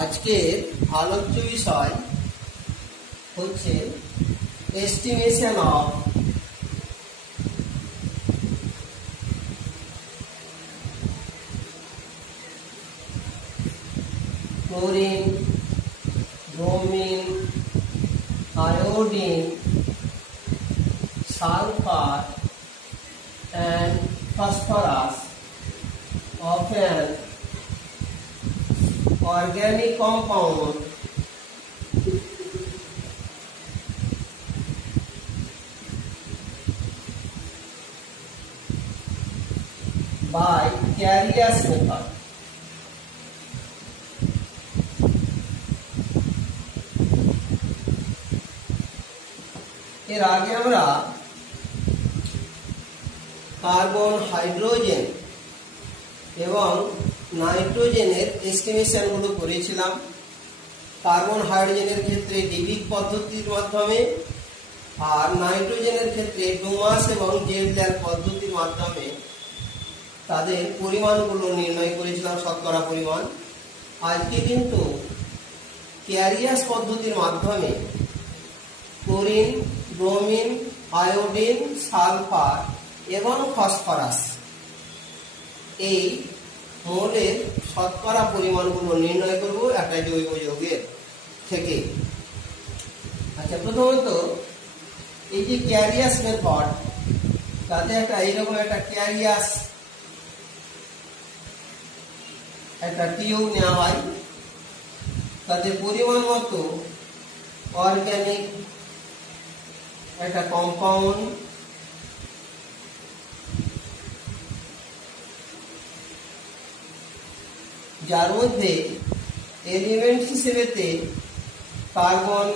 আজকের আলোচ্য বিষয় হচ্ছে estimation of chlorine, bromine, iodine, sulphur and phosphorus of an organic compound by Carriers method. এর আগে আমরা কার্বন, হাইড্রোজেন এবং নাইট্রোজেনের এস্টিমেশন গুলো করেছিলাম। কার্বন হাইড্রোজেনের ক্ষেত্রে ডিবিক পদ্ধতির মাধ্যমে, আর নাইট্রোজেনের ক্ষেত্রে ডুমাস এবং জেভলার পদ্ধতির মাধ্যমে তাদের পরিমাণগুলো নির্ণয় করেছিলাম, শতকরা পরিমাণ। আজকে কিন্তু ক্যারিয়াস পদ্ধতির মাধ্যমে ক্লোরিন, ব্রোমিন, আয়োডিন, সালফার এবং ফসফরাস এই মৌলের শতকরা পরিমাণগুলো নির্ণয় করব একটা জৈব যৌগের থেকে। আচ্ছা, প্রথমত এই যে ক্যারিয়াস মেথড, তাতে একটা এইরকম একটা ক্যারিয়াস একটা টিউব নেওয়া হয়, তাতে পরিমাণ মতো অর্গানিক একটা কম্পাউন্ড যার মধ্যে এলিমেন্ট হিসেবেতে কার্বন,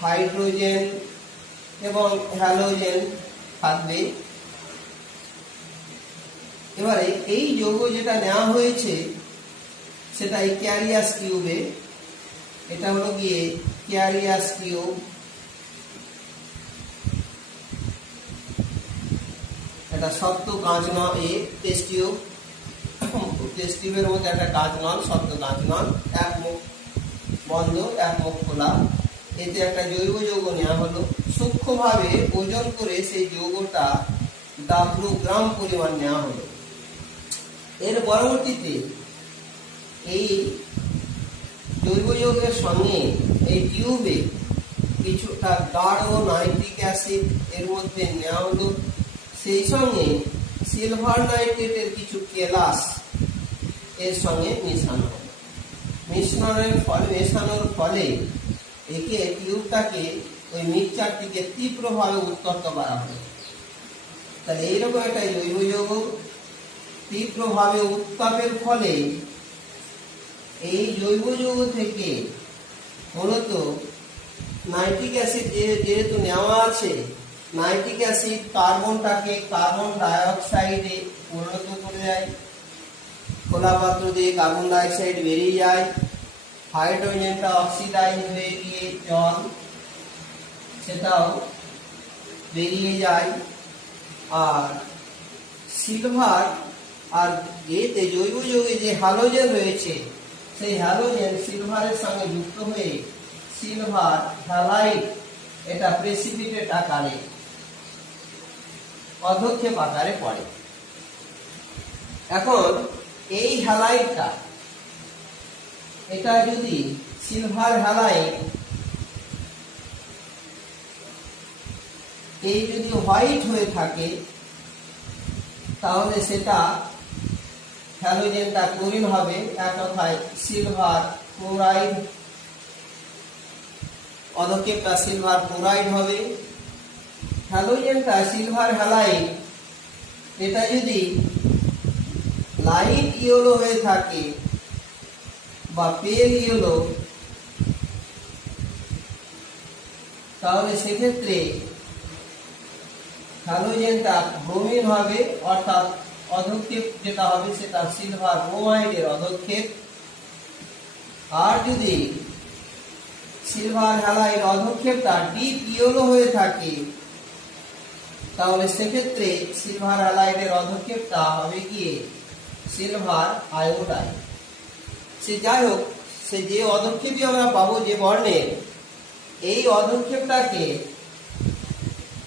হাইড্রোজেন এবং হ্যালোজেন থাকবে। এবারে এই যৌগ যেটা নেওয়া হয়েছে সেটা এই ক্যারিয়াস টিউবে, এটা হলো গিয়ে ক্যারিয়াস টিউব। এটা শক্ত কাঁচ নয়, টেস্ট টিউব। টেস্ট টিউবের মধ্যে একটা কাঁচ নল, শক্ত কাঁচ নল, এক মুখ বন্ধ, এক মুখ খোলা। এতে একটা জৈব যৌগ নেওয়া হলো, সূক্ষ্মভাবে ওজন করে সেই যৌগটা W গ্রাম পরিমাণ নেওয়া হলো। এর পরবর্তীতে এই জৈব যৌগের সঙ্গে এই টিউবে কিছুটা গাঢ় নাইট্রিক অ্যাসিড এর মধ্যে নেওয়া হলো, সেই সঙ্গে সিলভার নাইট্রেটের কিছু কেলাস এর সঙ্গে মিশানো হলো। মেশানোর ফলে একে টিউবটাকে ওই মিক্সচারটিকে তীব্রভাবে উত্তপ্ত করা হলো। তাহলে এইরকম একটা জৈব যৌগ তীব্রভাবে উত্তাপের ফলে এই জৈব যৌগ থেকে মূলত নাইট্রিক অ্যাসিড যেহেতু নেওয়া আছে, নাইট্রিক অ্যাসিড কার্বনটাকে কার্বন ডাইঅক্সাইডে পরিণত করে দেয়। খোলা পাত্র দিয়ে কার্বন ডাইঅক্সাইড বেরিয়ে যায়, হাইড্রোজেনটা অক্সিডাইজ হয়ে গিয়ে জল, সেটাও বেরিয়ে যায়। আর সিলভার আর এতে জৈব যৌগে যে হ্যালোজেন রয়েছে, সেই হ্যালোজেন সিলভারের সঙ্গে যুক্ত হয়ে সিলভার হ্যালাইড এটা প্রেসিপিটেট আকারে, অধক্ষেপ আকারে পড়ে। এখন এই হ্যালাইডটা, এটা যদি সিলভার হ্যালাইড এই যদি হোয়াইট হয়ে থাকে, তাহলে সেটা হ্যালোজেনটা ক্লোরিন হবে, এক কথায় সিলভার ক্লোরাইড, অধক্ষেপটা সিলভার ক্লোরাইড হবে। হ্যালোজেনটা সিলভার হ্যালাইড এটা যদি লাইট ইয়েলো হয়ে থাকে বা পেল ইয়েলো, তাহলে সেক্ষেত্রে হ্যালোজেনটা ব্রোমিন হবে, অর্থাৎ অধক্ষেপ যেটা হবে সেটা সিলভার ব্রোমাইডের অধক্ষেপ। আর যদি সিলভার হ্যালাইড অধক্ষেপটা ডিপ ইয়েলো হয়ে থাকে, তাহলে সেক্ষেত্রে সিলভার হ্যালাইডের অধক্ষেপটা হবে গিয়ে সিলভার আয়োডাইড। সে যাই হোক, সে যে অধক্ষেপই আমরা পাবো যে বর্ণের, এই অধক্ষেপটাকে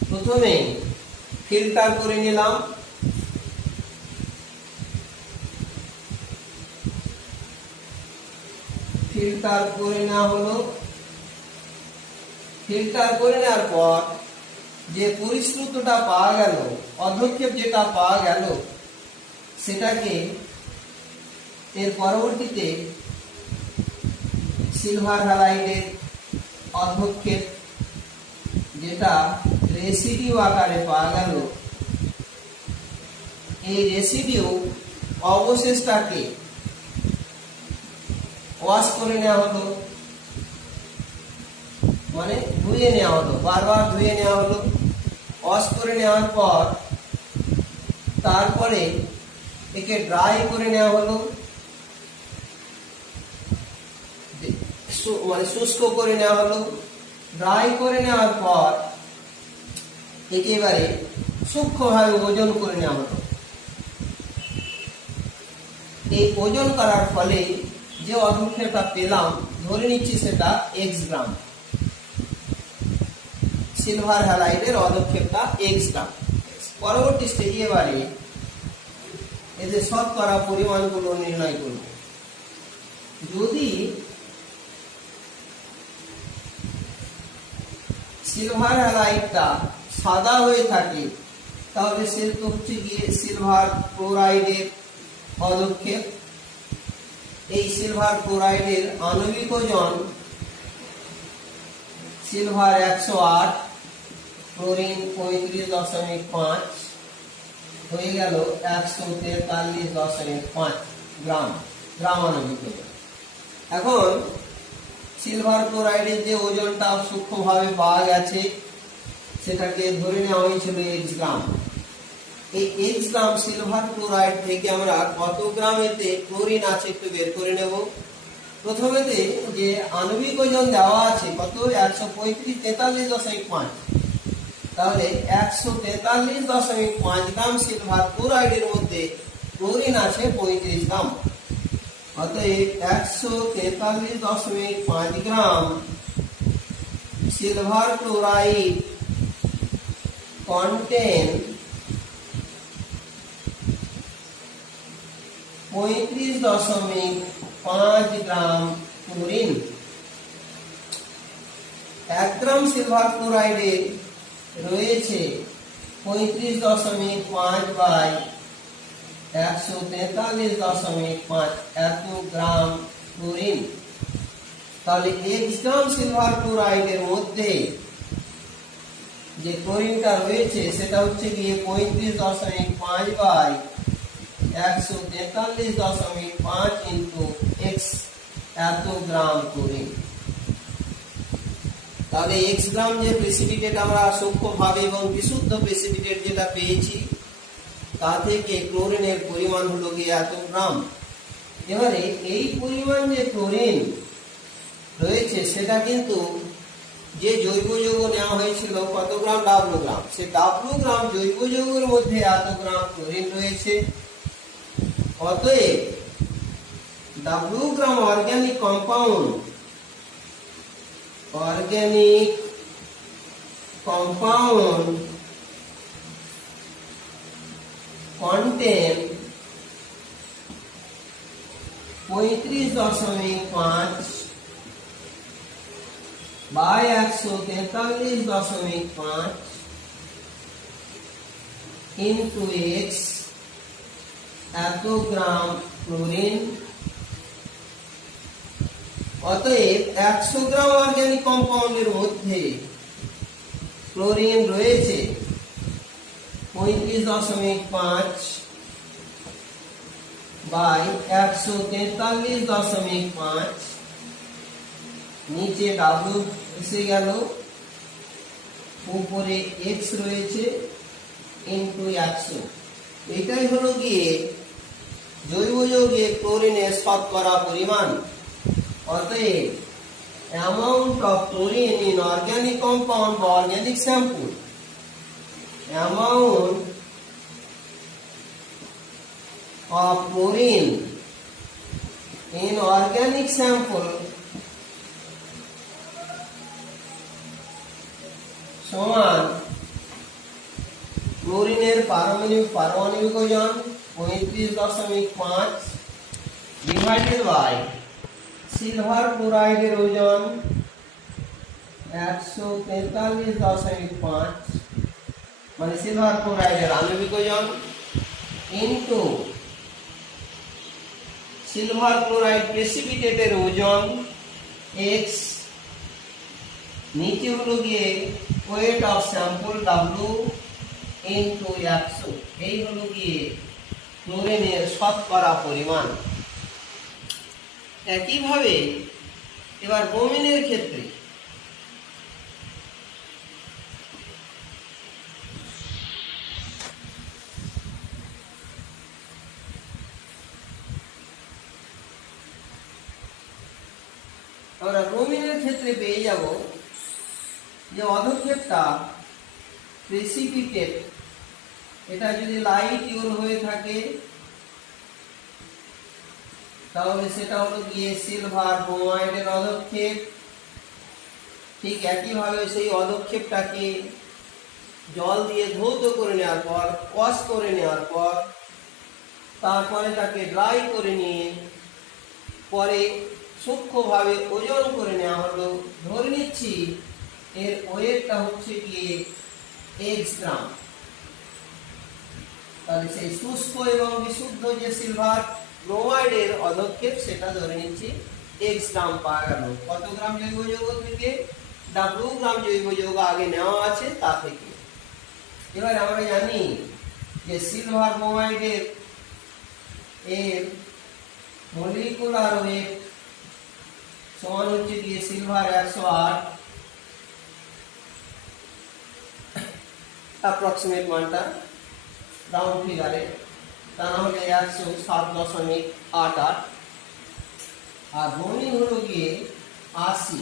প্রথমে ফিল্টার করে নিলাম। ফিল্টার করে নেওয়া হলো। ফিল্টার করে নেওয়ার পর যে পরিশ্রুতটা পাওয়া গেল, অধক্ষেপ যেটা পাওয়া গেল, সেটাকে এর পরবর্তীতে সিলভার হ্যালাইডের অধক্ষেপ যেটা রেসিডিউ আকারে পাওয়া গেল, এই রেসিডিউ অবশেষটাকে ওয়াশ করে নেওয়া হলো, মানে ধুয়ে নেওয়া হলো, বারবার ধুয়ে নেওয়া হলো। ওয়াশ করে নেওয়ার পর তারপরে একে ড্রাই করে নেওয়া হলো, মানে শুষ্ক করে নেওয়া হলো। ড্রাই করে নেওয়ার পর একেবারে সূক্ষ্মভাবে ওজন করে নেওয়া হলো। এই ওজন করার ফলে যে অধক্ষেপটা পেলাম, ধরে নিচ্ছি সেটা এক্স গ্রাম। সিলভার হ্যালাইডের অধক্ষেপটা এক্স গ্রাম। পরবর্তী স্টেজে এবারে এদের শতকরা পরিমাণগুলো নির্ণয় করব। যদি সিলভার হ্যালাইডটা সাদা হয়ে থাকে, তাহলে সেটা হচ্ছে গিয়ে সিলভার ক্লোরাইডের অধক্ষেপ। এই সিলভার ক্লোরাইডের আণবিক ওজন সিলভার 108, ক্লোরিন 35.5, হয়ে গেল 143.5 গ্রাম আণবিক ওজন। এখন সিলভার ক্লোরাইডের যে ওজনটা সূক্ষ্মভাবে পাওয়া গেছে, সেটাকে ধরে নেওয়া হয়েছিল এক্স গ্রাম। এই এক্স গ্রাম সিলভার ক্লোরাইড থেকে আমরা কত গ্রাম এতে ক্লোরিন আছে একটু বের করে নেব। প্রথমেতে যে আণবিক ওজন দেওয়া আছে কত, 143.5, তাহলে 143.5 গ্রাম সিলভার ক্লোরাইডের মধ্যে ক্লোরিন আছে 35 গ্রাম। অতএব 143.5 gram silver chloride contain 35.5 gram chlorine. 1 gram silver ক্লোরাইডে রয়েছে 35.5 বাই 143.5 এত গ্রাম ক্লোরিন। তাহলে 1 গ্রাম সিলভার ক্লোরাইডের মধ্যে যে ক্লোরিনটা রয়েছে সেটা হচ্ছে গিয়ে 35.5 বাই 143.5 ইন্টু এক্স, এত গ্রাম ক্লোরিন। তাহলে এক্স গ্রাম যে প্রেসিপিটেট আমরা সূক্ষ্মভাবে এবং বিশুদ্ধ প্রেসিপিটেট যেটা পেয়েছি, তা থেকে ক্লোরিনের পরিমাণ হলো গিয়ে এত গ্রাম। এবারে এই পরিমাণ যে ক্লোরিন রয়েছে সেটা কিন্তু যে জৈব যৌগ নেওয়া হয়েছিল কত গ্রাম, ডাব্লু গ্রাম, সে ডাব্লু গ্রাম জৈব যৌগের মধ্যে এত গ্রাম ক্লোরিন রয়েছে। অতএব W gram organic compound contain 35.5 by 143.5 into X, এত গ্রাম ক্লোরিন। অতএব 100 গ্রাম অর্গানিক কম্পাউন্ডের মধ্যে ক্লোরিন রয়েছে 35.5 বাই 143.5, নিচে ডাব্লু এসে গেল, উপরে এক্স রয়েছে ইন্টু 100। এটাই হলো গিয়ে জৈব যৌগে ক্লোরিনের শতকরা পরিমাণ। অতএব amount of chlorine in organic compound বা organic sample amount of chlorine in organic sample সমান ক্লোরিনের পারমাণবিক ওজন 35.5 ডিভাইডেড বাই সিলভার ক্লোরাইডের ওজন 143.5 মানে সিলভার ক্লোরাইডের আণবিক ওজন ইনটু সিলভার ক্লোরাইড প্রেসিপিটেটের ওজন x, নিচে হলো গিয়ে weight of sample W into 100, এই হলো গিয়ে ক্লোরিনের শতকরা পরিমাণ। একইভাবে এবার ব্রোমিনের ক্ষেত্রে আমরা ব্রোমিনের ক্ষেত্রে পেয়ে যাব যে অধক্ষেপটা প্রেসিপিটেট, এটা যদি লাইট ইউর হয়ে থাকে তাহলে সেটা হলো গিয়ে সিলভার ব্রোমাইডের অধক্ষেপ। ঠিক একইভাবে সেই অধক্ষেপটাকে জল দিয়ে ধৌত করে নেওয়ার পর, ওয়াশ করে নেওয়ার পর, তারপরে তাকে ড্রাই করে নিয়ে পরে সূক্ষ্মভাবে ওজন করে নেওয়া হলো। ধরে নিচ্ছি এর ওয়েটটা হচ্ছে গিয়ে x গ্রাম। তাহলে সেই শুষ্ক এবং বিশুদ্ধ যে সিলভার ব্রোমাইডের অধক্ষেপ সেটা ধরে নিচ্ছি x গ্রাম পাওয়া গেল। কত গ্রাম জৈব যৌগ থেকে? W গ্রাম জৈব যৌগ আগে নেওয়া আছে তা থেকে। এবার আমরা জানি যে সিলভার ব্রোমাইডের এর মলিকুলার ওয়েট সমান হচ্ছে গিয়ে সিলভার 108, অ্যাপ্রক্সিমেট মানটা রাউন্ড ফিগারে, তা না হলে 107.88, আর ব্রোমিন হলো গিয়ে 80,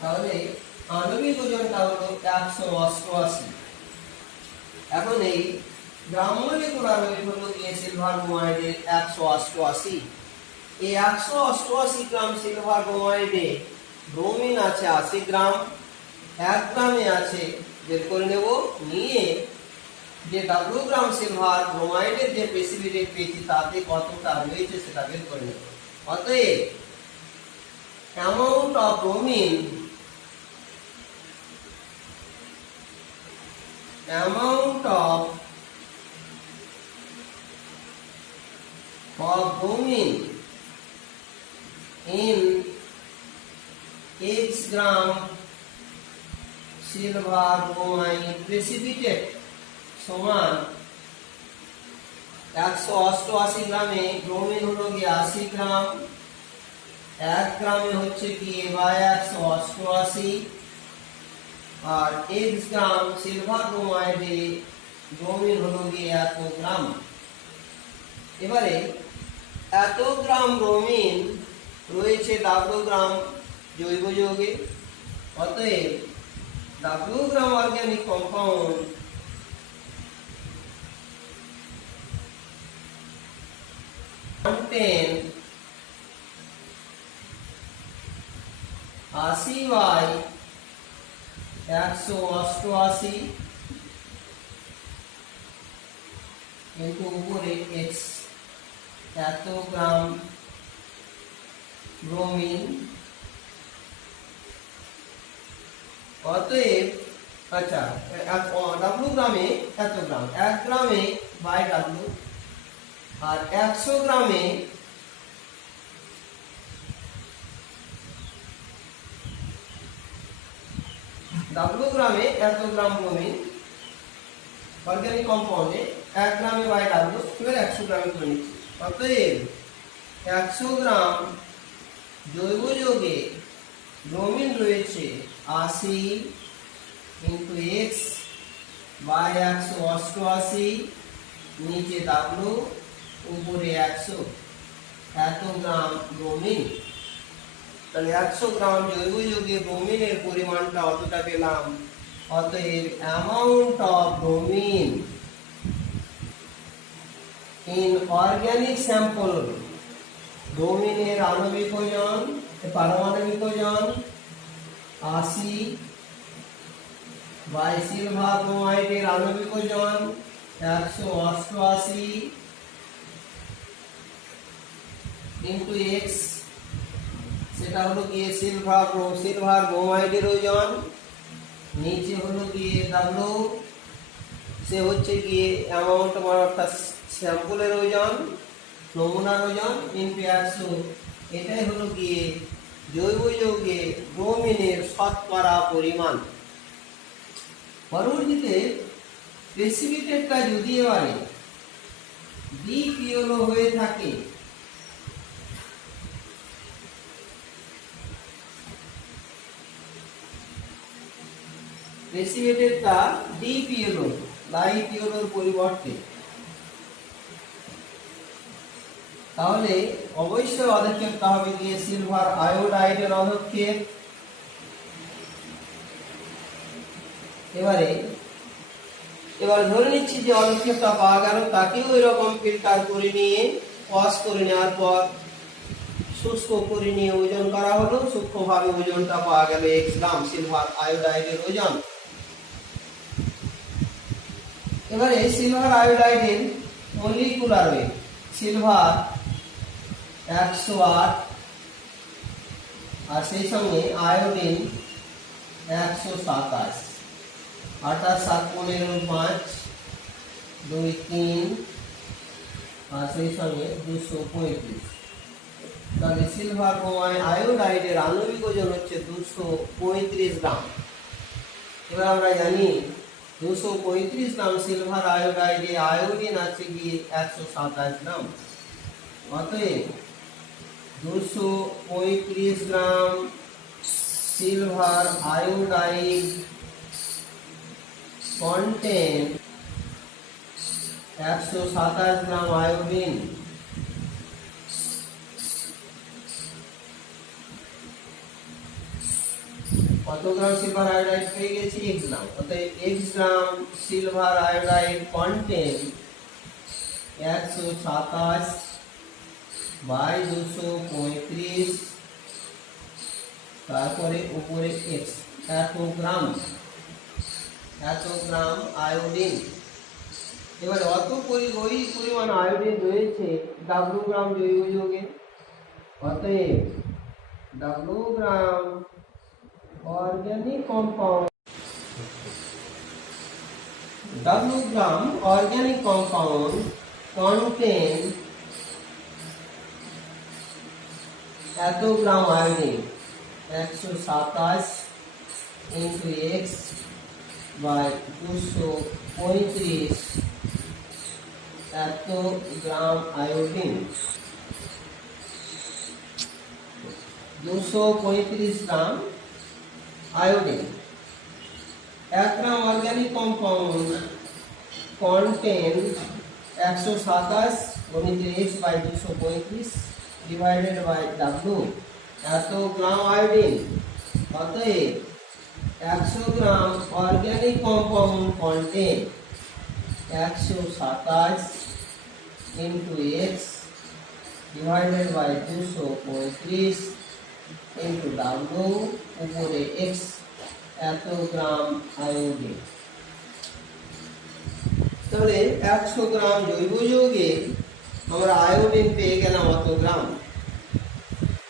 তাহলে আণবিক ওজনটা হলো 188। এখন এই গ্রাম মলিকুলার ওয়েট হলো গিয়ে সিলভার ব্রোমাইডের 188। এই 188 গ্রাম সিলভার ব্রোমাইডে ব্রোমিন আছে 80 গ্রাম, 1 গ্রামে আছে বের করে নেব, নিয়ে যে W গ্রাম সিলভার ব্রোমাইডের যে প্রেসিপিটেট পেয়েছি তাতে কতটা রয়েছে সেটা বের করে নেব। অতএব amount of bromine, amount of bromine in x gram silver bromide precipitate সমান 188 গ্রামে ব্রোমিন হলো গিয়ে 80 গ্রাম, 1 গ্রামে হচ্ছে কি বাই 188, আর x গ্রাম সিলভার ব্রোমাইডে ব্রোমিন হলো গিয়ে এত গ্রাম। এবারে এত গ্রাম ব্রোমিন রয়েছে W গ্রাম জৈব যৌগে, অতএব W gram organic compound contain 80 by 188 কিন্তু উপরে x, এত গ্রাম ব্রোমিন। অতএব আচ্ছা W গ্রামে এত গ্রাম, 1 গ্রামে বাই W, আর 100 গ্রামে W গ্রামে এত গ্রাম ব্রোমিন অর্গানিক কম্পাউন্ডে, 1 গ্রামে বাই W, এবার 100 গ্রামে করে নিচ্ছি। অতএব 100 গ্রাম জৈব যৌগে ব্রোমিন রয়েছে 80 ইন্টু x বাই 188, নিচে W উপরে 100, এত গ্রাম ব্রোমিন। তাহলে 100 গ্রাম জৈব যৌগে ব্রোমিনের পরিমাণটা অতটা পেলাম অতএব amount of bromine in organic sample, ব্রোমিনের আণবিক ওজন পারমাণবিক ওজন 80 বাই সিলভার ব্রোমাইডের আণবিক ওজন 188 ইন্টু এক্স, সেটা হলো গিয়ে সিলভার ব্রোমাইডের ওজন, নিচে হলো গিয়ে ডাব্লু, সে হচ্ছে গিয়ে অ্যামাউন্ট অর্থাৎ স্যাম্পলের ওজন, নমুনার ওজন ইন্টু 100, এটাই হলো গিয়ে জৈব যৌগে ব্রোমিনের শতকরা পরিমাণ। পরবর্তীতে প্রেসিপিটেটটা যদি এবারে ডিপিএলও হয়ে থাকে, প্রেসিপিটেটটা ডিপিএলও ডাইপিএলওর পরিবর্তে, তাহলে অবশ্যই অধক্ষেপটা হবে গিয়ে সিলভার আয়োডাইডের অধক্ষেপ। এবার ধরে নিচ্ছি যে অধক্ষেপটা পাওয়া গেল, তাকেও এরকম ফিল্টার করে নিয়ে ওয়াশ করে নেওয়ার পর শুষ্ক করে নিয়ে ওজন করা হলো, সূক্ষ্মভাবে ওজনটা পাওয়া গেল 1 গ্রাম সিলভার আয়োডাইডের ওজন। এবারে সিলভার আয়োডাইডের মলিকুলার ওয়েট, সিলভার 108 আর সেই সঙ্গে আয়োডিন 127, 28 7 15 5 2 3 আর সেই সঙ্গে 235। তাহলে সিলভার আয়োডাইডের আণবিক ওজন হচ্ছে 235 গ্রাম। এবার আমরা জানি 235 গ্রাম সিলভার আয়োডাইডে আয়োডিন আছে গিয়ে 127 গ্রাম, অতএব 235 গ্রাম সিলভার আয়োডাইড contain 127 গ্রাম আয়োডিন। কত গ্রাম সিলভার আয়োডাইড পেয়ে গেছি? 1 গ্রাম। অতএব 1 gram silver iodide contain 127 by 235, তারপরে উপরে x, এত গ্রাম আয়োডিন। এবারে ওই পরিমাণ আয়োডিন রয়েছে ডাব্লু গ্রাম জৈব যৌগে, অতএব W gram organic compound, W gram organic compound contain এত gram iodine 127 into X by 235, এত gram iodine. 235 gram iodine. 1 gram organic compound contain 127 গুণিত x বাই 235 ডিভাইডেড বাই w, এত গ্রাম আয়োডিন। অতএব 100 gram organic compound contain 127 into X divided by 235 into W উপরে X, এত gram iodine. তাহলে 100 গ্রাম জৈব যৌগে আমরা আয়োডিন পেয়ে গেলাম অত গ্রাম।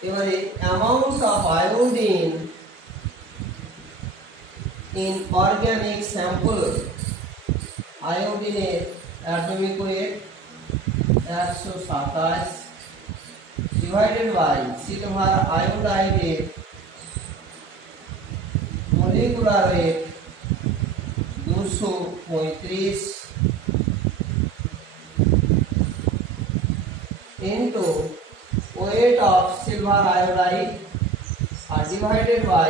এবারে amount of iodine in organic sample, আয়োডিনের atomic weight 127 divided by silver আয়োডাইডের molecular weight 235 into weight of silver iodide are divided by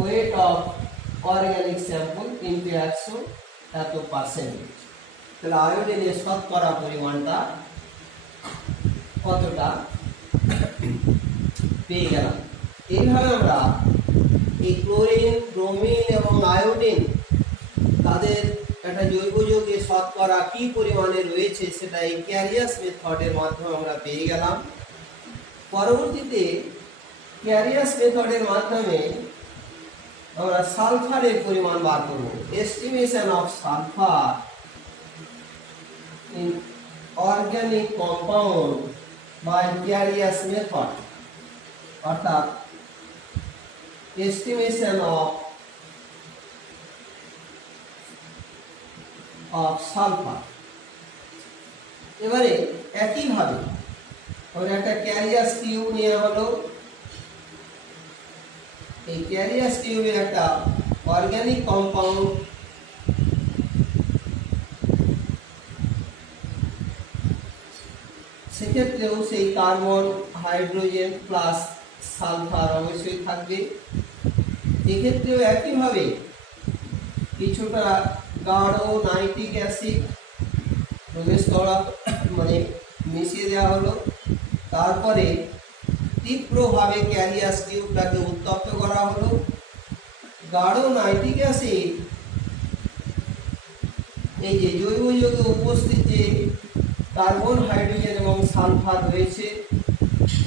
weight of organic sample into 100 এত পার্সেন্টেজ। তাহলে আয়োডিনের শতকরা পরিমাণটা কতটা পেয়ে গেলাম। এইভাবে আমরা এই ক্লোরিন, ব্রোমিন এবং আয়োডিন তাদের একটা জৈব যৌগে শতকরা কি পরিমাণে রয়েছে সেটা এই ক্যারিয়াস মেথডের মাধ্যমে আমরা পেয়ে গেলাম। পরবর্তীতে ক্যারিয়াস মেথডের মাধ্যমে আমরা সালফারের পরিমাণ বার করব। Estimation of sulphur in organic compound by Carius method, অর্থাৎ এস্টিমেশন অফ সালফার। এবারে একইভাবে আমরা একটা ক্যারিয়াস টিউব নেওয়া হলো। এই ক্যারিয়াস টিউবে একটা অর্গানিক কম্পাউন্ড সেক্ষেত্রেও সেই কার্বন, হাইড্রোজেন প্লাস সালফার অবশ্যই থাকবে। এক্ষেত্রেও একইভাবে কিছুটা গাঢ় নাইট্রিক অ্যাসিড প্রবেশ করা মানে মিশিয়ে দেওয়া হলো। তারপরে তীব্রভাবে ক্যারিয়াস টিউবটাকে উত্তপ্ত করা হলো। গাঢ় নাইট্রিক অ্যাসিড এই যে জৈব যৌগে উপস্থিত যে কার্বন, হাইড্রোজেন এবং সালফার রয়েছে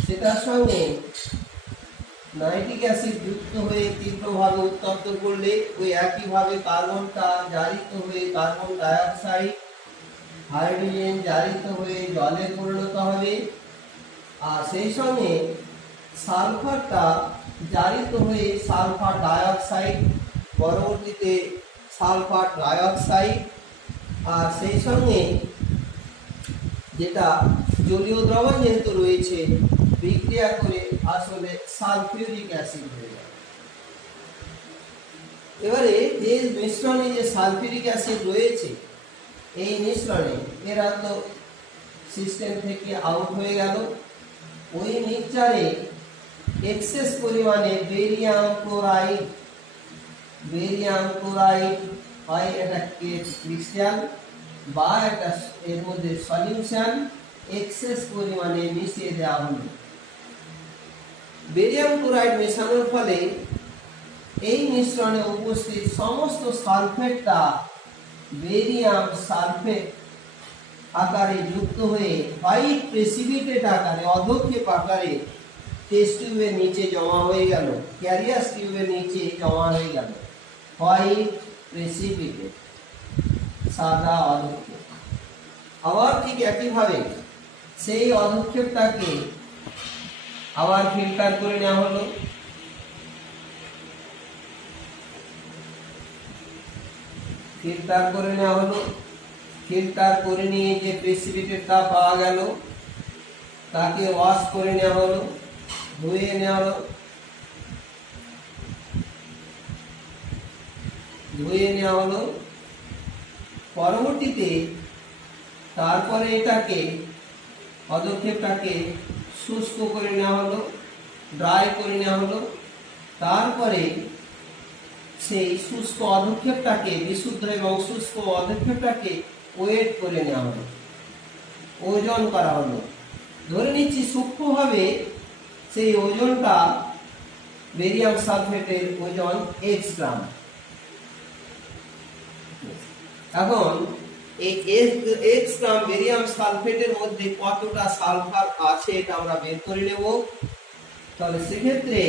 সেটার সঙ্গে নাইট্রিক অ্যাসিড যুক্ত হয়ে তীব্রভাবে উত্তপ্ত করলে ওই একইভাবে কার্বনটা জারিত হয়ে কার্বন ডাইঅক্সাইড, হাইড্রোজেন জারিত হয়ে জলে পরিণত হবে। আর সেই সঙ্গে সালফারটা জারিত হয়ে সালফার ডাইঅক্সাইড, পরবর্তীতে সালফার ডাইঅক্সাইড, আর সেই সঙ্গে যেটা জলীয় দ্রবণ যেহেতু রয়েছে বিক্রিয়া করে আসলে সালফিউরিক অ্যাসিড হয়ে যায়। এবারে যে মিশ্রণে যে সালফিউরিক অ্যাসিড রয়েছে এই মিশ্রণে এরা তো সিস্টেম থেকে আউট হয়ে গেল। ওই মিক্সচারে এক্সেস পরিমাণে বেরিয়াম ক্লোরাইড হয় একটা ক্রিস্টাল বা একটা এর মধ্যে সলিউশন এক্সেস পরিমাণে মিশিয়ে দেওয়া হলো। বেরিয়াম ক্লোরাইড মেশানোর ফলে এই মিশ্রণে উপস্থিত সমস্ত সালফেটটা বেরিয়াম সালফেট আকারে যুক্ত হয়ে হোয়াইট প্রেসিপিটেট আকারে, অধক্ষেপ আকারে টেস্ট টিউবের নিচে জমা হয়ে গেল, ক্যারিয়াস টিউবের নিচে জমা হয়ে গেল হোয়াইট প্রেসিপিটেট, সাদা অধক্ষেপ। আবার ঠিক একইভাবে সেই অধক্ষেপটাকে আবার ফিল্টার করে নেওয়া হলো। ফিল্টার করে নিয়ে যে প্রেসিপিটেটটা পাওয়া গেল তাকে ওয়াশ করে নেওয়া হলো, ধুয়ে নেওয়া হলো। পরবর্তীতে তারপরে এটাকে পদক্ষেপটাকে শুষ্ক করে নেওয়া হলো, ড্রাই করে নেওয়া হলো। তারপরে সেই শুষ্ক অধক্ষেপটাকে, বিশুদ্ধ এবং শুষ্ক অধক্ষেপটাকে ওয়েট করে নেওয়া হলো, ওজন করা হলো। ধরে নিচ্ছি সূক্ষ্মভাবে সেই ওজনটা বেরিয়াম সালফেটের ওজন x গ্রাম। এখন এই x গ্রাম বেরিয়াম সালফেটের মধ্যে কতটা সালফার আছে এটা আমরা বের করে নেব। তাহলে সেক্ষেত্রে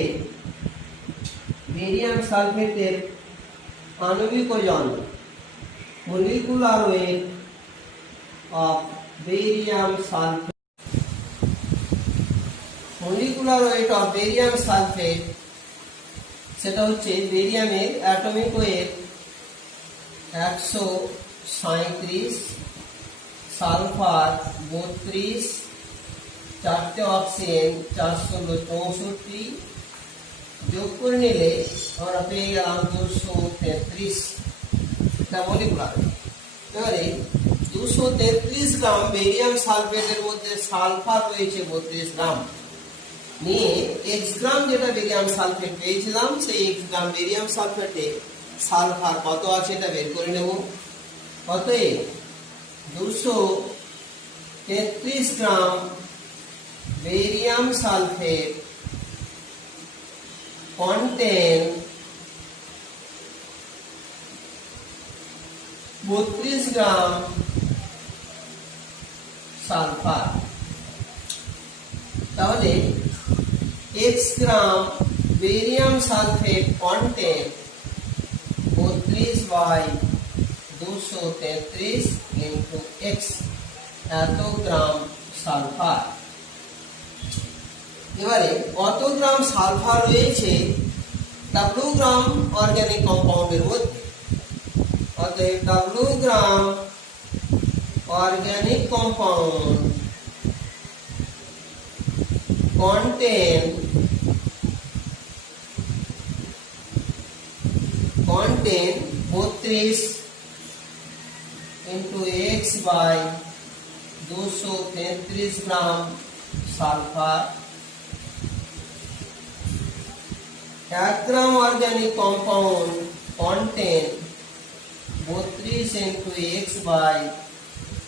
বেরিয়াম সালফেটের আণবিক ওজন, molecular weight of barium sulphate, সেটা হচ্ছে বেরিয়ামের অ্যাটমিক ওয়েট 137, সালফার 32, 4টে অক্সিজেন 464, যোগ করে নিলে আমরা পেয়ে গেলাম 233 মলিকুলার। এবারে 233 গ্রাম বেরিয়াম সালফেটের মধ্যে সালফার রয়েছে 32 গ্রাম নিয়ে x গ্রাম যেটা বেরিয়াম সালফেট পেয়েছিলাম সেই x গ্রাম বেরিয়াম সালফেটে সালফার কত আছে এটা বের করে নেব। অতএব 233 gram barium sulphate contain 32 gram sulphur. তাহলে x gram barium sulphate contain 32/233 into x, এত গ্রাম সালফার। এবারে কত গ্রাম সালফার রয়েছে W গ্রাম অর্গানিক কম্পাউন্ডের মধ্যে, অতএব W gram organic compound contain 32 into x by 233 gram sulphur. 1 gram organic compound contain 32 into x by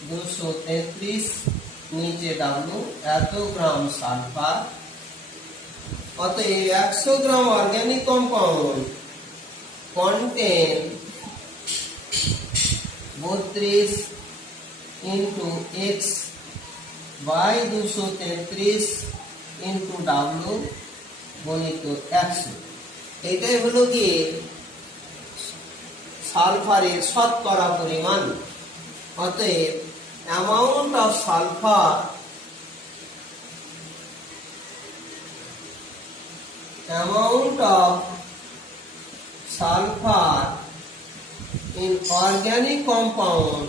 233 নিচে W, এত gram sulphur. অতএব 100 gram organic compound contain 32 into x by 233 into W গণিত 100। এটাই হলো কি সালফারের শতকরা পরিমাণ। অতএব amount of sulfur in organic compound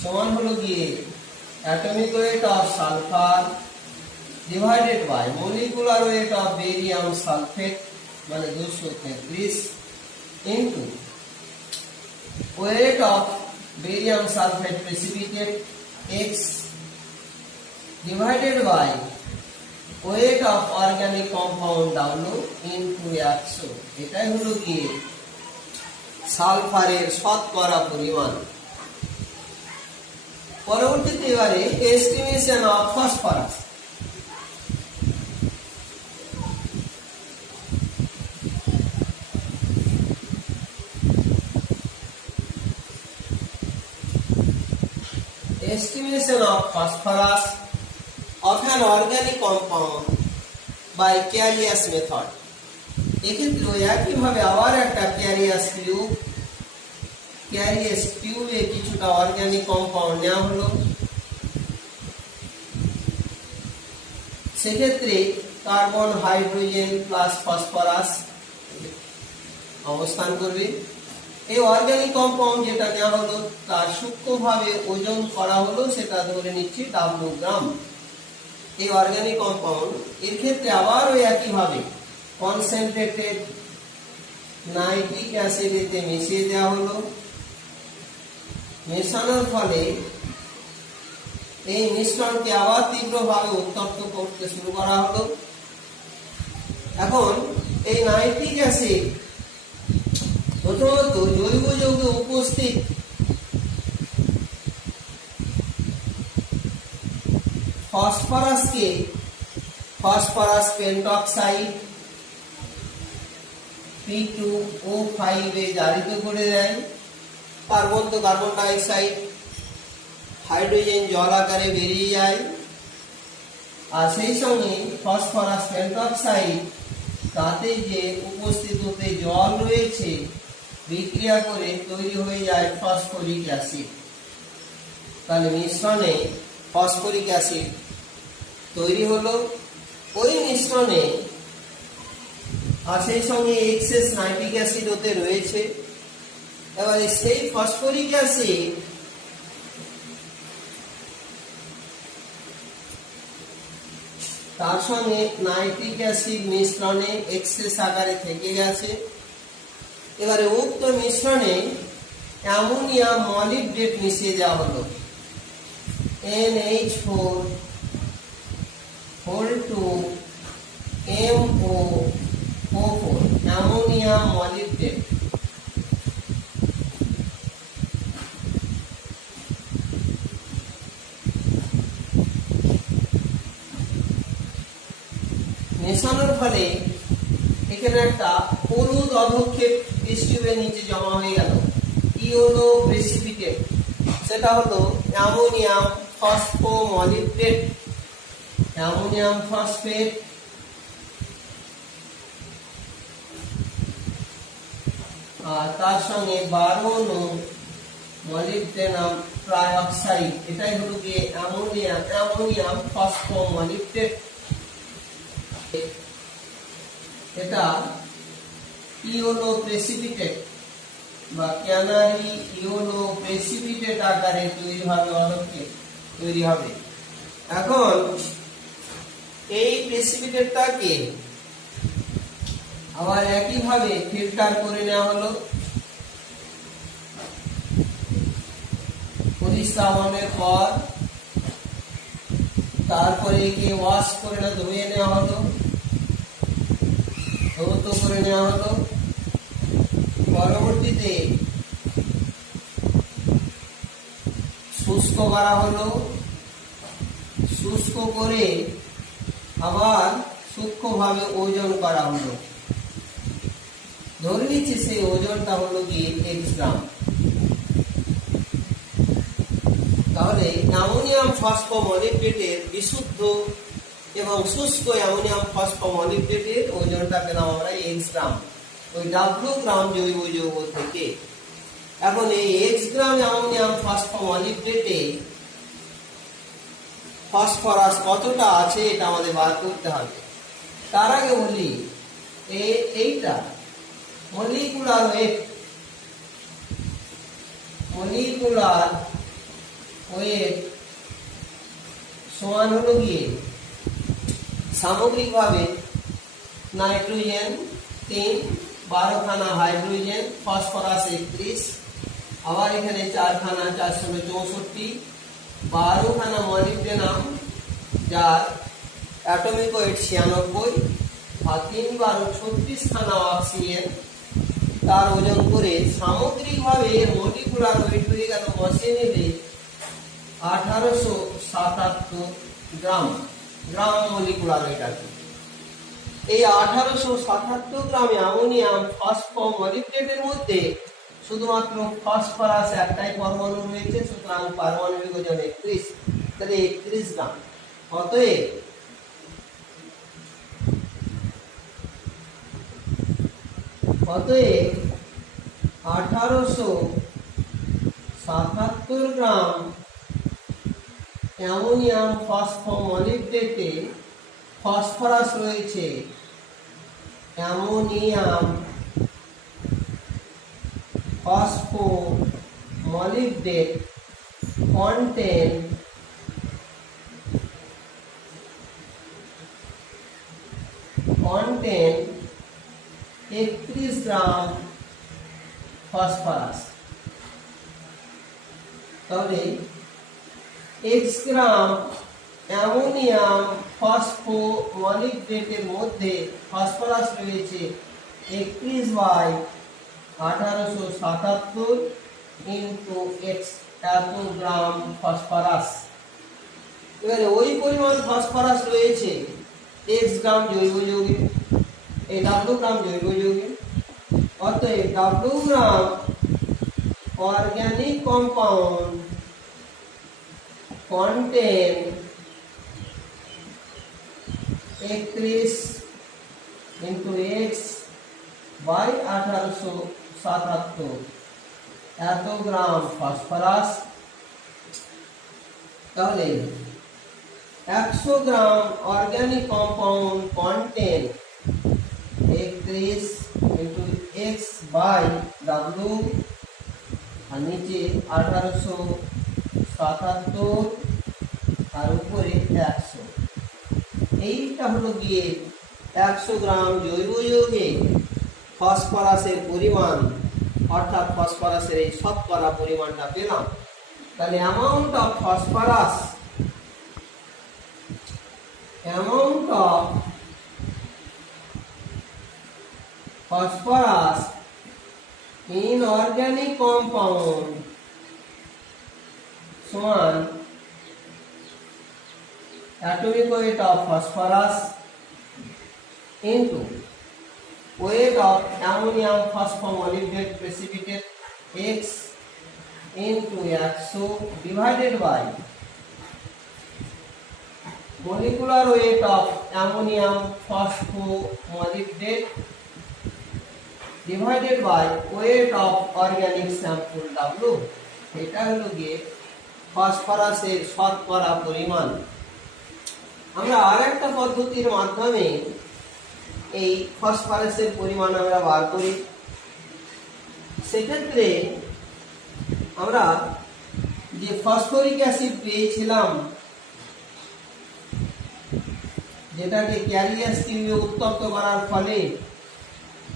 সমান হলো গিয়ে atomic weight of sulfur divided by molecular weight of barium sulfate মানে 233 into weight of barium sulfate precipitate x divided by weight of organic compound W into 100। এটাই হলো কি সালফারের শতকরা পরিমাণ। পরবর্তীতে এবারে estimation of phosphorus. Estimation of phosphorus of an organic compound by Carius method। এক্ষেত্রে একইভাবে আবার একটা Carius টিউবে কিছুটা অর্গানিক কম্পাউন্ড নেওয়া হলো। সেক্ষেত্রে কার্বন হাইড্রোজেন প্লাস ফসফরাস অবস্থান করবে। এই অর্গানিক কম্পাউন্ড যেটা নেওয়া হলো তার সূক্ষ্মভাবে ওজন করা হলো, সেটা ধরে নিচ্ছি W গ্রাম। এই অর্গানিক কম্পাউন্ড এর ক্ষেত্রে আবার ওই একইভাবে কনসেন্ট্রেটেড নাইট্রিক অ্যাসিডেতে মিশিয়ে দেওয়া হলো। মেশানোর ফলে এই মিশ্রণকে আবার তীব্রভাবে উত্তপ্ত করতে শুরু করা হলো। এখন এই নাইট্রিক অ্যাসিড প্রথমত জৈব যৌগে উপস্থিত ফসফরাসকে ফসফরাস পেন্টক্সাইড P2O5 এ জারিত করে দেয়। কার্বন তো কার্বন ডাইঅক্সাইড, হাইড্রোজেন জল আকারে বেরিয়ে যায়। আর সেই সঙ্গে ফসফরাস পেন্টক্সাইড তাতে যে উপস্থিত হতে জল রয়েছে বিক্রিয়া করে তৈরি হয়ে যায় ফসফরিক অ্যাসিড। তাহলে মিশ্রণে ফসফরিক অ্যাসিড তৈরি হলো। ওই মিশ্রণে আর সেই সঙ্গে এক্সেস নাইট্রিক অ্যাসিড হতে রয়েছে। এবারে সেই ফসফরিক অ্যাসিড তার সঙ্গে নাইট্রিক অ্যাসিড মিশ্রণে এক্সেস আকারে থেকে গেছে। এবারে উক্ত মিশ্রণে অ্যামোনিয়াম মলিবডেট মিশিয়ে দেওয়া হলো। NH4 ammonium molybdate. মেশানোর ফলে এখানে একটা হলুদ অধক্ষেপ টেস্ট টিউবের নিচে জমা হয়ে গেল কি হলো প্রেসিপিটেট, সেটা হলো অ্যামোনিয়াম ফসফোমলিবডেট। অ্যামোনিয়াম ফসফেট আর তার সঙ্গে 12 অণু মলিবডেনাম ট্রাইঅক্সাইড, এটাই হলো গিয়ে অ্যামোনিয়াম ফসফোমলিবডেট। এটা ইওনো প্রেসিপিটেট বা ক্যানারি ইওনো প্রেসিপিটেট আকারে তৈরি হবে, অলক্ষে তৈরি হবে। এখন এই প্রেসিপিটেটটাকে আবার একইভাবে ফিল্টার করে নেওয়া হলো, পরিশ্রাবণের পর তারপরে একে ওয়াশ করে না ধুয়ে নেওয়া হলো, ধৌত করে নেওয়া হলো। পরবর্তীতে শুষ্ক করা হলো, শুষ্ক করে আবার সূক্ষ্মভাবে ওজন করা হলো। ধরে নিচ্ছে সেই ওজনটা হলো গিয়ে x গ্রাম। তাহলে অ্যামোনিয়াম ফসফোমলিবডেটের বিশুদ্ধ এবং শুষ্ক অ্যামোনিয়াম ফসফোমলিবডেটের ওজনটা পেলাম আমরা x গ্রাম, ওই W গ্রাম জৈব যৌগ থেকে। এখন এই x গ্রাম অ্যামোনিয়াম ফসফোমলিবডেটে ফসফরাস কতটা আছে এটা আমাদের বার করতে হবে। তার আগে বলি এইটা মলিকুলার ওয়েট সমান হলো গিয়ে সামগ্রিকভাবে নাইট্রোজেন 3, 12 খানা হাইড্রোজেন, ফসফরাস 31, আবার এখানে 4 খানা 464, 12 খানা মলিবডেনাম যার অ্যাটমিক ওয়েট 96, আর 3 12 36 খানা অক্সিজেন, তার ওজন করে সামগ্রিকভাবে মলিকুলার ওয়েট হয়ে গেল বসিয়ে নিলে 1877 গ্রাম মলিকুলার ওয়েট আছে। এই 1877 গ্রাম অ্যামোনিয়াম ফসফোমলিবডেটের মধ্যে শুধুমাত্র ফসফরাস একটাই পরমাণু রয়েছে, সুতরাং পারমাণবিক ওজন 31, তাহলে 31 গ্রাম। অতএব 1877 গ্রাম অ্যামোনিয়াম ফসফোমলিবডেটে ফসফরাস রয়েছে। অ্যামোনিয়াম ফসফোমলিবডেট contain 31 গ্রাম ফসফরাস। তাহলে x গ্রাম অ্যামোনিয়াম ফসফোমলিবডেটের মধ্যে ফসফরাস রয়েছে 31/1877 ইন্টু x, এত গ্রাম ফসফরাস। এবারে ওই পরিমাণ ফসফরাস রয়েছে x গ্রাম জৈব যৌগে, এই W গ্রাম জৈব যৌগে। অতএব W gram organic compound contain 31 into x by 1877 এত গ্রাম ফসফরাস। তাহলে 100 gram organic compound contain 31 into x by w, আর নিচে 1877 আর উপরে 100। এইটা হলো গিয়ে 100 গ্রাম জৈব যৌগে ফসফরাসের পরিমাণ, অর্থাৎ ফসফরাসের এই শতকরা পরিমাণটা পেলাম। তাহলে amount of phosphorus in organic compound সমান atomic weight of phosphorus into weight of ammonium phosphomolybdate precipitate X into 100 divided by molecular weight of ammonium phosphomolybdate divided by weight of organic sample W. এটা হলো গিয়ে ফসফরাসের শতকরা পরিমাণ। আমরা আরেকটা পদ্ধতির মাধ্যমে এই ফসফরাসের পরিমাণ আমরা বার করি। সেক্ষেত্রে আমরা যে ফসফরিক অ্যাসিড পেয়েছিলাম, যেটাকে ক্যারিয়াস টিউবে উত্তপ্ত করার ফলে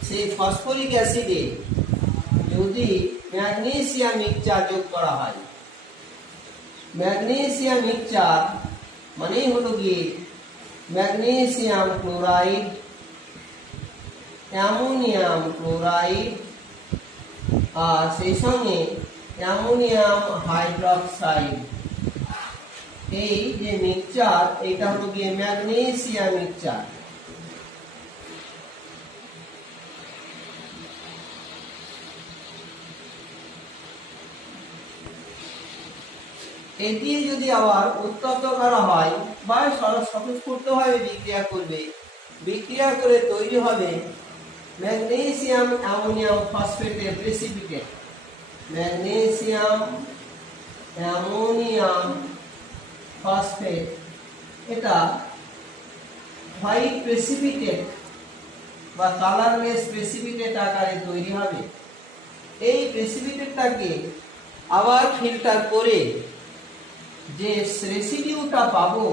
সেই ফসফরিক অ্যাসিডে যদি ম্যাগনেসিয়াম মিক্সচার যোগ করা হয়, ম্যাগনেসিয়াম মিক্সচার মানেই হলো গিয়ে ম্যাগনেসিয়াম ক্লোরাইড, অ্যামোনিয়াম ক্লোরাইড আর সেই সঙ্গে অ্যামোনিয়াম হাইড্রোক্সাইড। এই যে মিক্সচার, এটা হলো গিয়ে ম্যাগনেসিয়াম মিক্সচার। এটি যদি আবার উত্তপ্ত করা হয় বা স্বতঃস্ফূর্তভাবে বিক্রিয়া করবে, বিক্রিয়া করে তৈরি হবে ম্যাগনেসিয়াম অ্যামোনিয়াম ফসফেটের প্রেসিপিটেট। ম্যাগনেসিয়াম অ্যামোনিয়াম ফসফেট, এটা হোয়াইট প্রেসিপিটেট বা কালারলেস প্রেসিপিটেট আকারে তৈরি হবে। এই প্রেসিপিটেটটাকে আবার ফিল্টার করে যে রেসিডিউটা পাবো,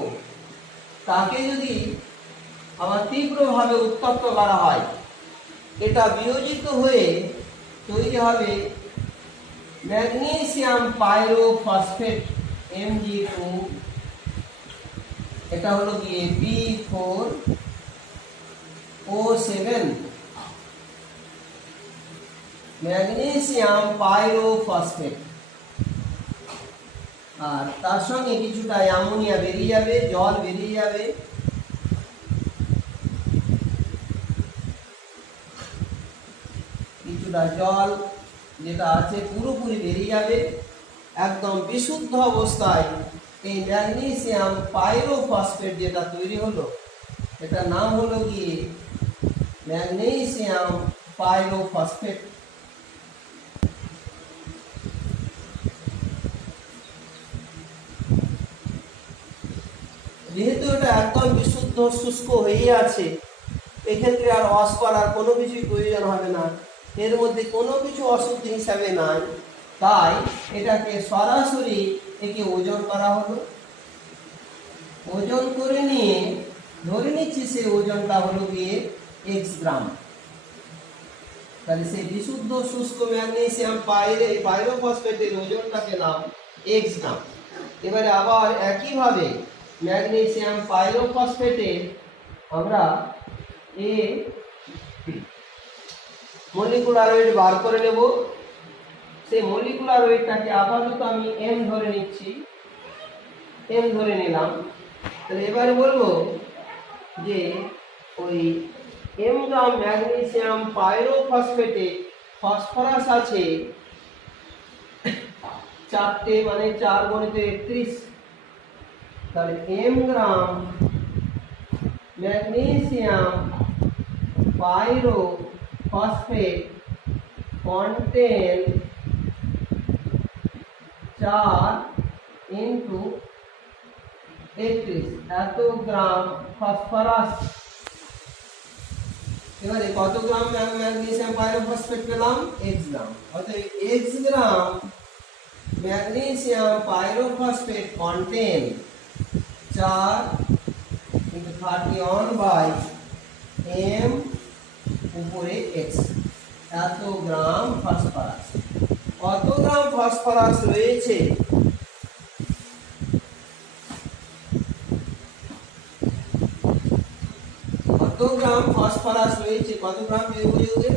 তাকে যদি আবার তীব্রভাবে উত্তপ্ত করা হয়, এটা বিয়োজিত হয়ে তৈরি হবে ম্যাগনেসিয়াম পাইরোফসফেট Mg2। এটা হলো গিয়ে B4O7 ম্যাগনেসিয়াম পাইরোফসফেট। আর তার সঙ্গে কিছুটা অ্যামোনিয়া বেরিয়ে যাবে, জল বেরিয়ে যাবে। কিছুটা জল যেটা আছে পুরোপুরি বেরিয়ে যাবে। একদম বিশুদ্ধ অবস্থায় এই ম্যাগনেসিয়াম পাইরোফসফেট যেটা তৈরি হলো, এটার নাম হলো গিয়ে ম্যাগনেসিয়াম পাইরোফসফেট। যেহেতু এটা একদম বিশুদ্ধ শুষ্ক হয়ে আছে, এক্ষেত্রে আর ওয়াশ করার কোনো কিছুই প্রয়োজন হবে না, এর মধ্যে কোনো কিছু অশুদ্ধি হিসাবে নাই। তাই এটাকে সরাসরি একে ওজন করা হলো। ওজন করে নিয়ে ধরে নিচ্ছি সেই ওজনটা হলো গিয়ে x গ্রাম। তাহলে সেই বিশুদ্ধ শুষ্ক ম্যাগনেসিয়াম পাইরোফসফেটের ওজনটা পেলাম x গ্রাম। এবারে আবার একইভাবে ম্যাগনেসিয়াম পাইরোফসফেটে আমরা এ মলিকুলার ওয়েট বার করে নেব। সেই মলিকুলার ওয়েটটাকে আপাতত আমি m ধরে নিচ্ছি, m ধরে নিলাম। তাহলে এবারে বলবো যে ওই m গ্রাম ম্যাগনেসিয়াম পাইরোফসফেটে ফসফরাস আছে 4টে, মানে 4 গুণিত 31। তাহলে m গ্রাম ম্যাগনেসিয়াম পাইরোফসফেট contain 4 into 31 এত গ্রাম ফসফরাস। এবারে কত গ্রাম ম্যাগনেসিয়াম পাইরোফসফেট পেলাম? x গ্রাম। অতএব x gram magnesium pyrophosphate contain 4 into 31 by m উপরে x, এত গ্রাম ফসফরাস। কত গ্রাম ফসফরাস রয়েছে? কত গ্রাম ফসফরাস রয়েছে, কত গ্রাম বেরোবে?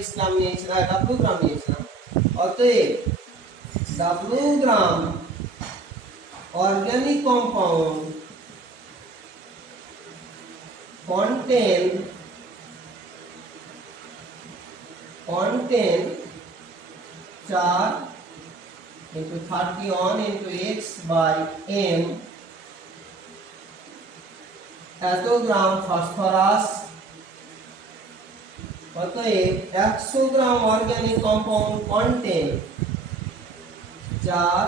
x গ্রাম নিয়েছিলাম, w গ্রাম নিয়েছিলাম। অতএব w gram organic compound contain contain 4 into 31 into x by m এত গ্রাম ফসফরাস। অতএব 100 গ্রাম অর্গানিক কম্পাউন্ড কন্টেন 4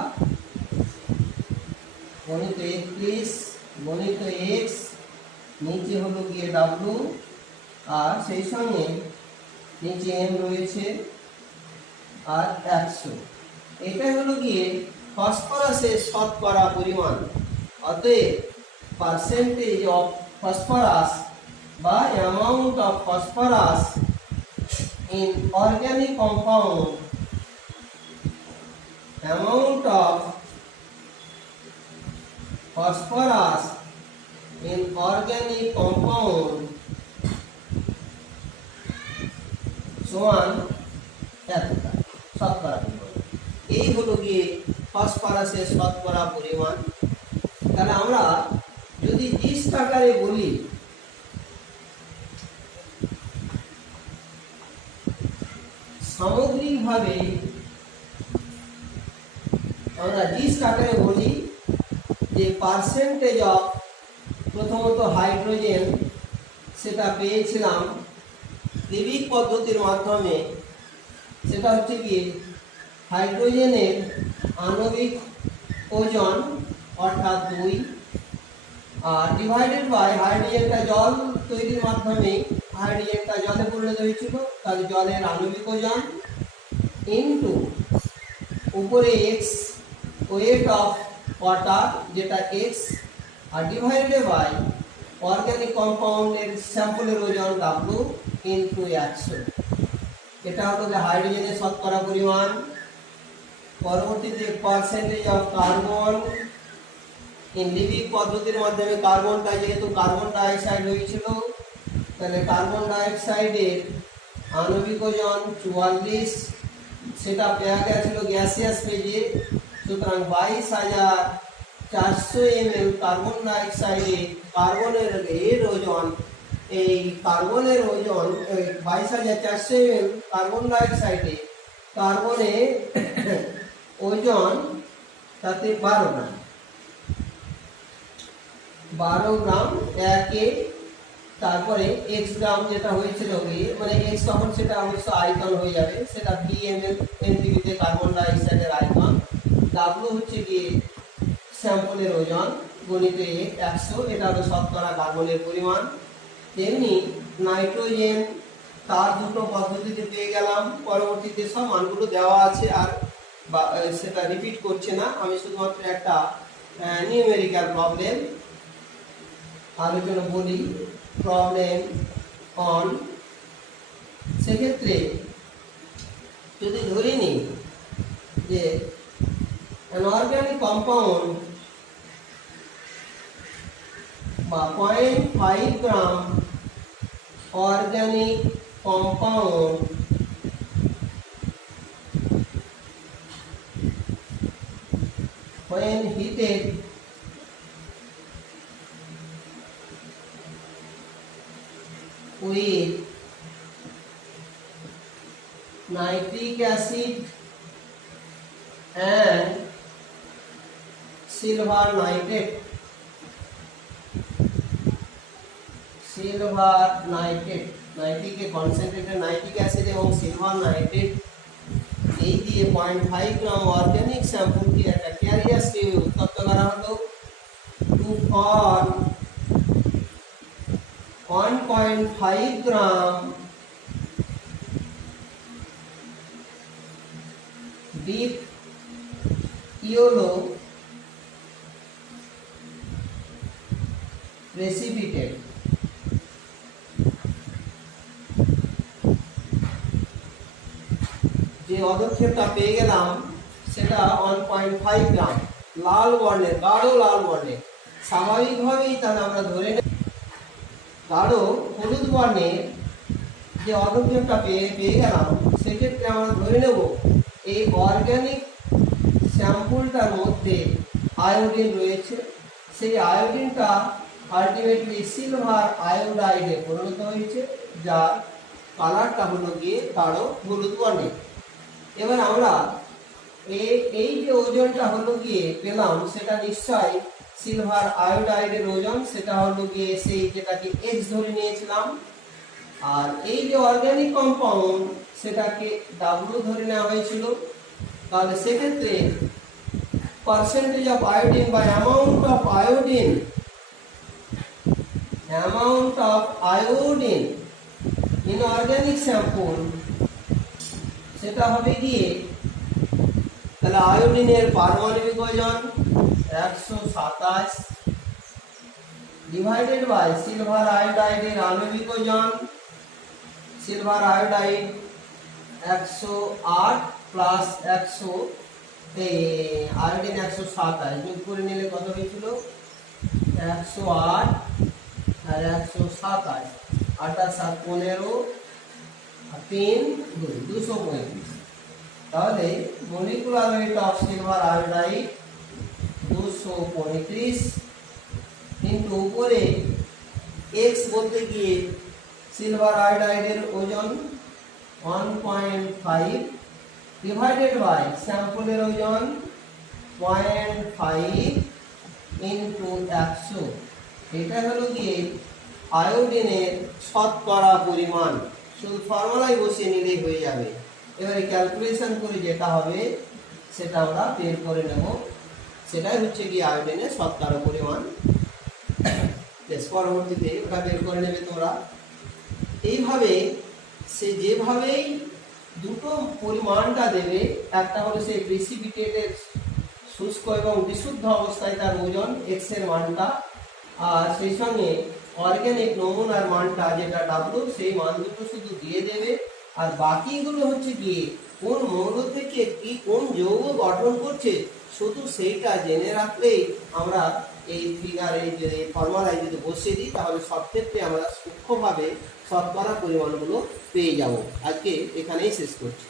গণিত 31 গণিত x, নিচে হলো গিয়ে w, আর সেই সঙ্গে নিচে m রয়েছে আর 100। এটাই হলো গিয়ে ফসফরাসের শতকরা পরিমাণ। অতএব পার্সেন্টেজ অফ ফসফরাস বা amount of phosphorus in organic compound, amount of phosphorus in organic compound সমান এতটা শতকরা পরিমাণ। এই হলো গিয়ে ফসফরাসের শতকরা পরিমাণ। তাহলে আমরা যদি লিস্ট আকারে বলি, সামগ্রিকভাবে আমরা লিস্ট আকারে বলি যে পার্সেন্টেজ অফ, প্রথমত হাইড্রোজেন, সেটা পেয়েছিলাম লিভিক পদ্ধতির মাধ্যমে। সেটা হচ্ছে কি হাইড্রোজেনের আণবিক ওজন অর্থাৎ 2, আর ডিভাইডেড বাই হাইড্রোজেনটা জল তৈরির মাধ্যমে হাইড্রোজেনটা জলে পরিণত হয়েছিল, তাহলে জলের আণবিক ওজন ইনটু উপরে এক্স ওয়েট অফ ওয়াটার যেটা এক্স, আর ডিভাইডেড বাই অর্গানিক কম্পাউন্ডের স্যাম্পলের ওজন ডাব্লু ইনটু 100। এটা হলো হাইড্রোজেনের শতকরা পরিমাণ। পরবর্তীতে পার্সেন্টেজ অফ কার্বন ইন লিভিক পদ্ধতির মাধ্যমে কার্বনটা, যেহেতু কার্বন ডাইঅক্সাইড হয়েছিল, তাহলে কার্বন ডাইঅক্সাইডের আণবিক ওজন 44, সেটা পাওয়া গেছিল গ্যাসিয়াস ফেজে। সুতরাং 22,400 ml কার্বন ডাইঅক্সাইডে কার্বনের এর ওজন, এই কার্বনের ওজন 22,400 ml কার্বন ডাইঅক্সাইডে কার্বনের ওজন তাতে 12 গ্রাম একে, তারপরে এক্স গ্রাম যেটা হয়েছিল মানে এক্স, তখন সেটা অবশ্য আয়তন হয়ে যাবে, সেটা VmL এনপিভিতে কার্বন ডাইঅক্সাইডের আয়তন। ডাব্লু হচ্ছে গিয়ে স্যাম্পলের ওজন গণিতে 100, এটা হলো শতকরা কার্বনের পরিমাণ। তেমনি নাইট্রোজেন, তার দুটো পদ্ধতিতে পেয়ে গেলাম। পরবর্তীতে সব মানগুলো দেওয়া আছে, আর সেটা রিপিট করছে না, আমি শুধুমাত্র একটা নিউমেরিক্যাল প্রবলেম আলোচনা বলি। প্রবলেম অন, সেক্ষেত্রে যদি ধরে নিই যে an organic compound বা 0.5 গ্রাম organic compound when heated with nitric acid and silver nitrate, নাইট্রিকে কনসেন্ট্রেটেড নাইট্রিক অ্যাসিড এবং সিলভার নাইট্রেট এই দিয়ে 0.5 গ্রাম অর্গানিক স্যাম্পলকে একটা ক্যারিয়ার স্ট্রিমে উত্তপ্ত করা হলো to form 1.5 gram deep yellow precipitate। যে পদক্ষেপটা পেয়ে গেলাম সেটা 1.5 গ্রাম লাল বর্ণের, গাঢ় লাল বর্ণের। স্বাভাবিকভাবেই তাহলে আমরা ধরে নেব গাঢ় হলুদ বর্ণের যে পদক্ষেপটা পেয়ে গেলাম, সেক্ষেত্রে আমরা ধরে নেব এই অর্গানিক স্যাম্পলটার মধ্যে আয়োডিন রয়েছে। সেই আয়োডিনটা আলটিমেটলি সিলভার আয়োডাইডে পরিণত হয়েছে, যার কালারটা হলো গিয়ে গাঢ় হলুদ বর্ণের। এবার আমরা এই যে ওজনটা হলো গিয়ে পেলাম, সেটা নিশ্চয় সিলভার আয়োডাইডের ওজন, সেটা হলো গিয়ে সেই যেটাকে এক্স ধরে নিয়েছিলাম। আর এই যে অর্গানিক কম্পাউন্ড সেটাকে ডাব্লু ধরে নেওয়া হয়েছিল। তাহলে সেক্ষেত্রে পার্সেন্টেজ অফ আয়োডিন বা amount of iodine in organic sample, সেটা হবে গিয়ে তাহলে আয়োডিনের পারমাণবিক ওজন 127 ডিভাইডেড বাই সিলভার আয়োডাইডের আণবিক ওজন, সিলভার আয়োডাইড 108 প্লাস 100 আয়োডিন 127 যোগ করে নিলে কত হয়েছিল? 108 আর 127, 8 7 15 আর 3 235। তাহলে molecular weight of silver iodide 235 কিন্তু উপরে এক্স বলতে গিয়ে সিলভার আয়োডাইডের ওজন 1.5 ডিভাইডেড বাই স্যাম্পলের ওজন 0.5 ইন্টু 100। এটা হলো গিয়ে আয়োডিনের শতকরা পরিমাণ। শুধু ফর্মুলায় বসিয়ে নিলেই হয়ে যাবে। এবারে ক্যালকুলেশন করে যেটা হবে সেটা আমরা বের করে নেব। সেটাই হচ্ছে গিয়ে আয়োডিনের শতকরা পরিমাণ। পরবর্তীতে ওটা বের করে নেবে তোমরা। এইভাবে সে যেভাবেই দুটো পরিমাণটা দেবে, একটা হলো সেই প্রেসিপিটেটের শুষ্ক এবং বিশুদ্ধ অবস্থায় তার ওজন এক্স এর মানটা, আর সেই সঙ্গে অর্গানিক নমুনার মানটা যেটা ডাব্লু, সেই মান দুটো শুধু দিয়ে দেবে। আর বাকিগুলো হচ্ছে গিয়ে কোন মৌল থেকে কি কোন যৌগ গঠন করছে শুধু সেইটা জেনে রাখলেই আমরা এই ফিগারে যে ফর্মুলায় যদি বসিয়ে দিই তাহলে সব ক্ষেত্রে আমরা সূক্ষ্মভাবে শতকরা পরিমাণগুলো পেয়ে যাব। আজকে এখানেই শেষ করছি।